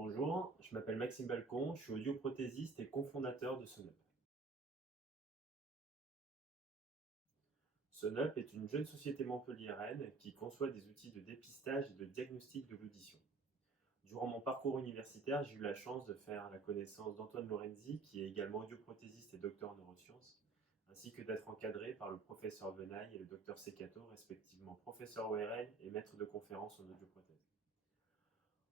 Bonjour, je m'appelle Maxime Balcon, je suis audioprothésiste et cofondateur de Sonup. Sonup est une jeune société montpelliéraine qui conçoit des outils de dépistage et de diagnostic de l'audition. Durant mon parcours universitaire, j'ai eu la chance de faire la connaissance d'Antoine Lorenzi, qui est également audioprothésiste et docteur en neurosciences, ainsi que d'être encadré par le professeur Venaille et le docteur Secato, respectivement professeur ORL et maître de conférence en audioprothèse.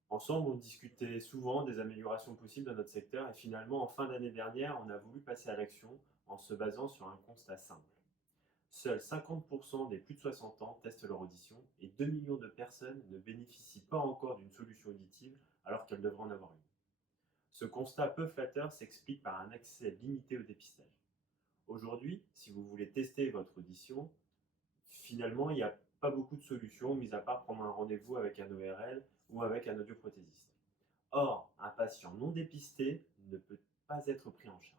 Ensemble, on discutait souvent des améliorations possibles dans notre secteur et finalement, en fin d'année dernière, on a voulu passer à l'action en se basant sur un constat simple. Seuls 50% des plus de 60 ans testent leur audition et 2 millions de personnes ne bénéficient pas encore d'une solution auditive alors qu'elles devraient en avoir une. Ce constat peu flatteur s'explique par un accès limité au dépistage. Aujourd'hui, si vous voulez tester votre audition, finalement, il n'y a pas beaucoup de solutions, mis à part prendre un rendez-vous avec un ORL ou avec un audioprothésiste. Or, un patient non dépisté ne peut pas être pris en charge.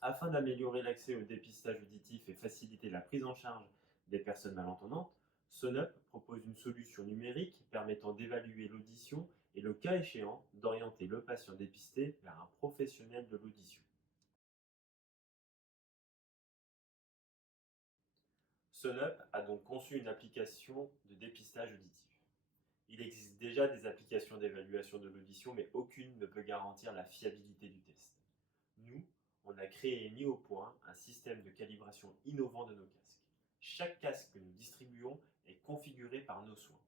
Afin d'améliorer l'accès au dépistage auditif et faciliter la prise en charge des personnes malentendantes, Sonup propose une solution numérique permettant d'évaluer l'audition et, le cas échéant, d'orienter le patient dépisté vers un professionnel de l'audition. Sonup a donc conçu une application de dépistage auditif. Il existe déjà des applications d'évaluation de l'audition, mais aucune ne peut garantir la fiabilité du test. Nous, on a créé et mis au point un système de calibration innovant de nos casques. Chaque casque que nous distribuons est configuré par nos soins.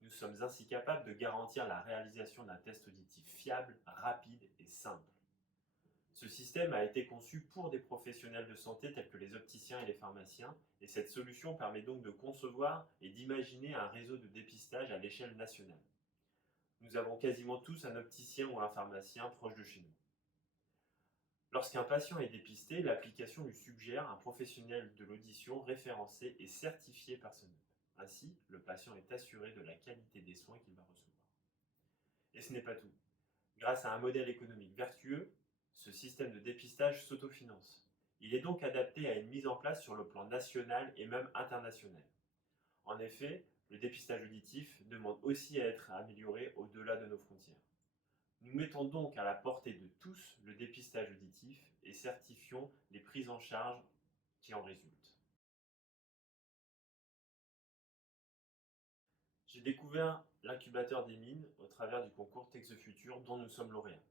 Nous sommes ainsi capables de garantir la réalisation d'un test auditif fiable, rapide et simple. Ce système a été conçu pour des professionnels de santé tels que les opticiens et les pharmaciens, et cette solution permet donc de concevoir et d'imaginer un réseau de dépistage à l'échelle nationale. Nous avons quasiment tous un opticien ou un pharmacien proche de chez nous. Lorsqu'un patient est dépisté, l'application lui suggère un professionnel de l'audition référencé et certifié par Sonup. Ainsi, le patient est assuré de la qualité des soins qu'il va recevoir. Et ce n'est pas tout. Grâce à un modèle économique vertueux, ce système de dépistage s'autofinance. Il est donc adapté à une mise en place sur le plan national et même international. En effet, le dépistage auditif demande aussi à être amélioré au-delà de nos frontières. Nous mettons donc à la portée de tous le dépistage auditif et certifions les prises en charge qui en résultent. J'ai découvert l'incubateur des mines au travers du concours Tech the Future dont nous sommes lauréats.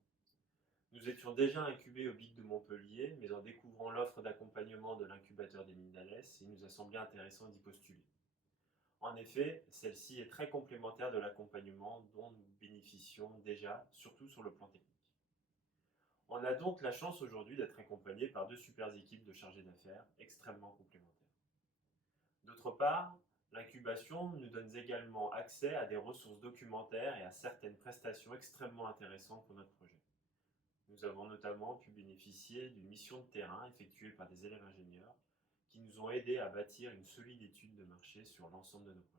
Nous étions déjà incubés au BIC de Montpellier, mais en découvrant l'offre d'accompagnement de l'incubateur des mines d'Alès, il nous a semblé intéressant d'y postuler. En effet, celle-ci est très complémentaire de l'accompagnement dont nous bénéficions déjà, surtout sur le plan technique. On a donc la chance aujourd'hui d'être accompagné par deux super équipes de chargés d'affaires extrêmement complémentaires. D'autre part, l'incubation nous donne également accès à des ressources documentaires et à certaines prestations extrêmement intéressantes pour notre projet. Nous avons notamment pu bénéficier d'une mission de terrain effectuée par des élèves ingénieurs qui nous ont aidés à bâtir une solide étude de marché sur l'ensemble de nos projets.